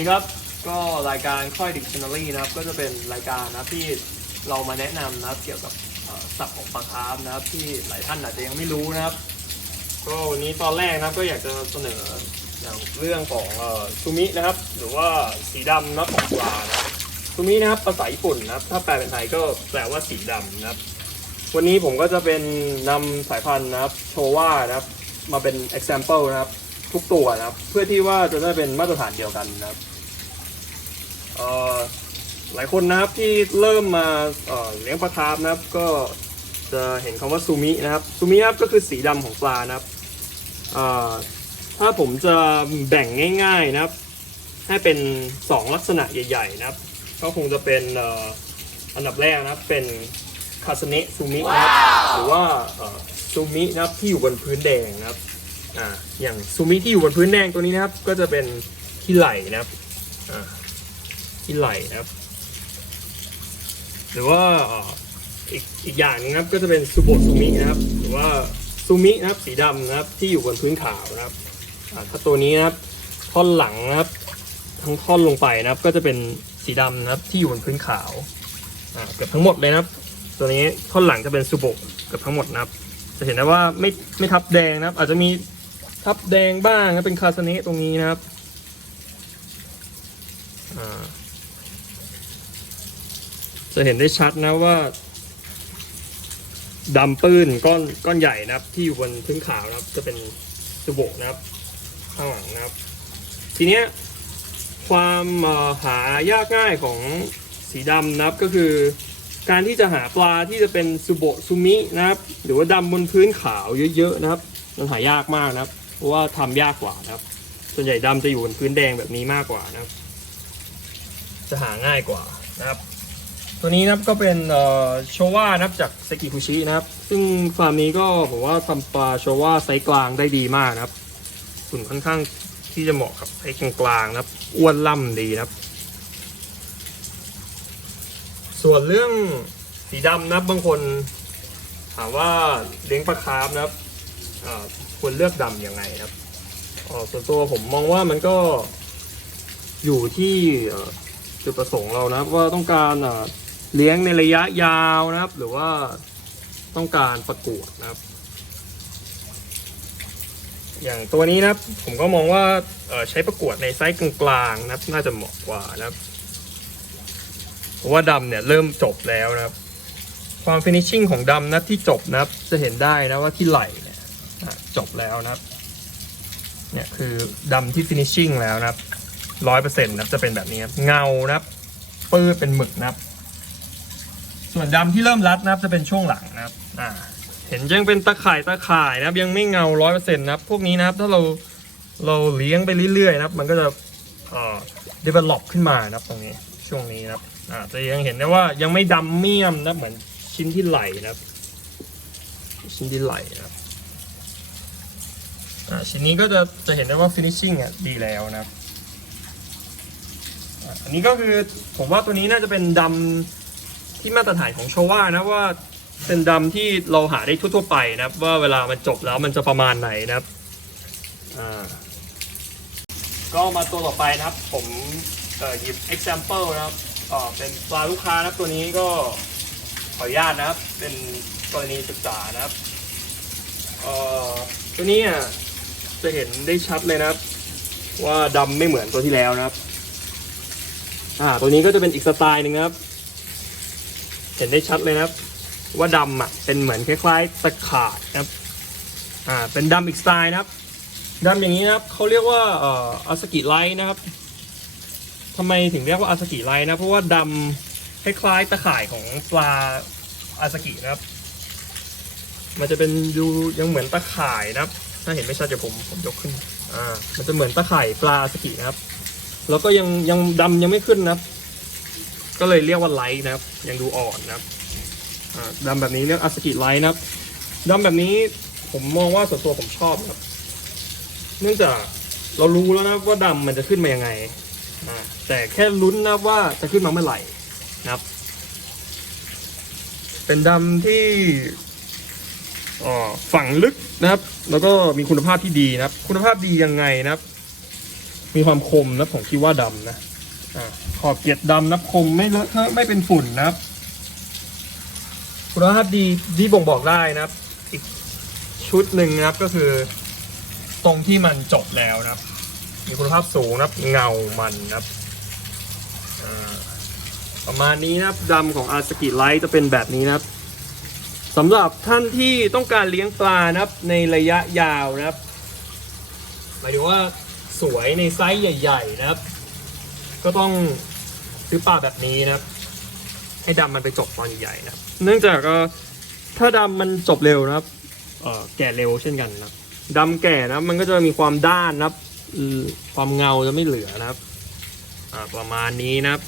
ดีครับ ก็รายการค่อยดิกชันนารีนะครับ ก็จะเป็นรายการนะที่เรามาแนะนำนะครับ เกี่ยวกับศัพท์ของปลาคาร์ฟนะครับ ที่หลายท่านอาจจะยังไม่รู้นะครับ ก็วันนี้ตอนแรกนะครับก็อยากจะเสนออย่างเรื่องของซูมินะครับ หรือว่าสีดำนะของปลานะซูมินะครับภาษาญี่ปุ่นนะครับ ถ้าแปลเป็นไทยก็แปลว่าสีดำนะครับ วันนี้ผมก็จะเป็นนำสายพันธุ์นะครับโชว่านะครับ มาเป็น example นะครับ ทุกตัวนะครับ เพื่อที่ว่าจะได้เป็นมาตรฐานเดียวกันนะครับหลายคนนะครับที่เริ่มมาเเลี้ยงปลาคาร์ฟนะครับ ก็จะเห็นคำว่าซูมินะครับซูมินะครับก็คือสีดำของปลานะครับถ้าผมจะแบ่งง่ายๆนะครับ ให้เป็น 2 ลักษณะใหญ่ๆนะครับ ก็คงจะเป็นอ,อันดับแรกนะครับเป็นคาสเนะซูมินะครับหรือว่าซูมินะครับที่อยู่บนพื้นแดงนะครับ อ่าอย่างซูมิที่อยู่บนพื้นแดงตัวนี้นะครับ ก็จะเป็นที่ไหลนะครับอ่าที่ไหลนะครับ หรือว่าอ,อีกอีกอย่างนึงนะครับก็จะเป็นซูโบซูมินะครับ หรือว่าซูมินะครับสีดำนะครับที่อยู่บนพื้นขาวนะครับอ่าถ้าตัวนี้นะครับท่อนหลังนะครับ ทั้งท่อนลงไปนะครับ ก็จะเป็นสีดำนะครับที่อยู่บนพื้นขาวอ่าเกือบทั้งหมดเลยนะครับ ตัวนี้ท่อนหลังจะเป็นซูโบเกือบทั้งหมดนะครับจะเห็นได้ว่าไม่ไม่ทับแดงนะครับ อาจจะมี ทับแดงบ้างนะเป็นคาสเนะตรงนี้นะครับจะเห็นได้ชัดนะว่าดำปื้นก้อนก้อนใหญ่นะครับ ที่อยู่บนพื้นขาวนะครับ จะเป็นสุโบะนะครับข้างหลังนะครับ ทีเนี้ยความหายากง่ายของสีดำนะครับก็คือ การที่จะหาปลาที่จะเป็นซูโบะซูมินะครับ หรือว่าดำบนพื้นขาวเยอะๆนะครับ มันหายากมากนะครับ เพราะว่าทำยากกว่านะครับ ส่วนใหญ่ดำจะอยู่บนพื้นแดงแบบนี้มากกว่านะครับ จะหาง่ายกว่านะครับ ตัวนี้นะครับก็เป็นโชว่านะครับจากเซกิคุชินะครับ ซึ่งฟาร์มนี้ก็ผมว่าทำปลาโชว่าไซส์กลางได้ดีมากนะครับขุนค่อนข้างที่จะเหมาะกับไซส์กลางๆนะครับ อ้วนล่ำดีนะครับ ส่วนเรื่องสีดำนะครับบางคนถามว่าเลี้ยงปลาคาร์ฟนะครับ ควรเลือกดำยังไงครับส่วนตัวผมมองว่ามันก็อยู่ที่จุดประสงค์เรานะครับว่าต้องการเลี้ยงในระยะยาวนะครับ หรือว่าต้องการประกวดนะครับ อย่างตัวนี้นะครับผมก็มองว่าใช้ประกวดในไซส์กลางๆนะครับ น่าจะเหมาะกว่านะครับเพราะว่าดำเนี่ยเริ่มจบแล้วนะครับ ความฟินิชชิ่งของดำนะที่จบนะครับ จะเห็นได้นะว่าที่ไหล่ จบแล้วนะครับเนี่ยคือดำที่ฟินิชชิ่งแล้วนะครับร้อยเปอร์เซ็นต์นะครับจะเป็นแบบนี้ครับเงานะครับปื้ดเป็นหมึกนะครับ ส่วนดำที่เริ่มรัดนะครับจะเป็นช่วงหลังนะครับอ่าเห็นยังเป็นตะข่ายตะข่ายนะครับ ยังไม่เงาร้อยเปอร์เซ็นต์นะครับ พวกนี้นะครับถ้าเราเราเลี้ยงไปเรื่อยๆนะครับ มันก็จะเอ่อ develop ขึ้นมานะครับตรงนี้ช่วงนี้นะครับอ่าจะยังเห็นได้ว่ายังไม่ดำเมี่ยมนะเหมือนชิ้นที่ไหลนะครับ ชิ้นที่ไหลนะครับ ชิ้นนี้ก็จะจะเห็นได้ว่า finishing อะดีแล้วนะครับอันนี้ก็คือผมว่าตัวนี้น่าจะเป็นดำที่มาตรฐานของโชว่านะว่าเป็นดำที่เราหาได้ทั่วๆไปนะครับ ว่าเวลามันจบแล้วมันจะประมาณไหนนะครับอ่าก็มาตัวต่อไปนะครับ ผมเอ่อหยิบ example นะครับอ่าเป็นปลาลูกค้านะครับตัวนี้ก็ขออนุญาตนะครับ เป็นกรณีศึกษานะครับเอ่อตัวนี้อะ จะเห็นได้ชัดเลยนะครับ ว่าดำไม่เหมือนตัวที่แล้วนะครับ อ่า ตัวนี้ก็จะเป็นอีกสไตล์หนึ่งนะครับ เห็นได้ชัดเลยนะครับ ว่าดำอะเป็นเหมือนคล้ายๆตะขาดนะครับ อ่า เป็นดำอีกสไตล์นะครับดำอย่างนี้นะครับเขาเรียกว่าเอ่ออาสกิไลท์นะครับทำไมถึงเรียกว่าอาสกิไลท์นะ เพราะว่าดำคล้ายๆตะข่ายของปลาอาสกินะครับ มันจะเป็นดูยังเหมือนตะข่ายนะครับ ถ้าเห็นไม่ชัดเดี๋ยวผมผมยกขึ้น อ่า มันจะเหมือนตะข่ายปลาสกินะครับ แล้วก็ยังยังดำยังไม่ขึ้นนะครับ ก็เลยเรียกว่าไลท์นะครับ ยังดูอ่อนนะครับ อ่าดำแบบนี้เรียกอาสกิไลท์นะครับดำแบบนี้ผมมองว่าส่วนตัวผมชอบนะครับ เนื่องจากเรารู้แล้วนะว่าดำมันจะขึ้นมายังไง อ่า แต่แค่ลุ้นนะว่าจะขึ้นมาเมื่อไหร่นะครับ เป็นดำที่ ฝังลึกนะครับ แล้วก็มีคุณภาพที่ดีนะครับ คุณภาพดียังไงนะครับ มีความคมนะผมคิดว่าดำนะอขอบเกล็ดดำนะคมไม่เลอะเทอะไม่เป็นฝุ่นนะครับ คุณภาพดีที่บ่งบอกได้นะครับ อีกชุดหนึ่งนะครับก็คือ ตรงที่มันจบแล้วนะครับ มีคุณภาพสูงนะครับ เงามันนะครับประมาณนี้นะครับดำของอาสกิไลท์จะเป็นแบบนี้นะครับ สำหรับท่านที่ต้องการเลี้ยงปลานะครับในระยะยาวนะครับ หมายถึงว่าสวยในไซส์ใหญ่ ๆ นะครับ ก็ต้องซื้อปลาแบบนี้นะครับ ให้ดำมันไปจบตอนใหญ่ๆนะครับ เนื่องจากถ้าดำมันจบเร็วนะครับเออแก่เร็วเช่นกันนะครับดำแก่นะมันก็จะมีความด้านนะครับความเงาจะไม่เหลือนะครับประมาณนี้นะครับ